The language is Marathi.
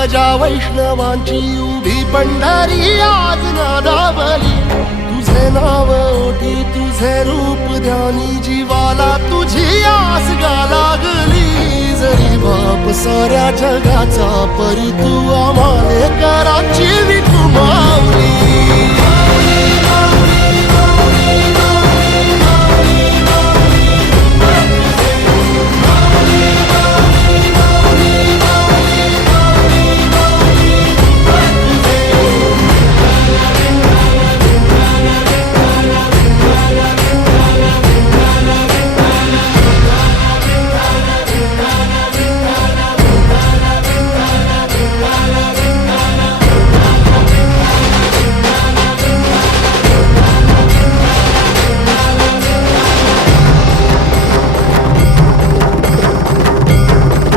ध्वजा वैष्णवांची उभी पंढरी आज नादावली, तुझे नाव ओठी तुझे रूप ध्यानी, जीवाला तुझी आस गा लागली। जरी बाप साऱ्या जगाचा परी तू आम्हाले कराची विठू माऊली।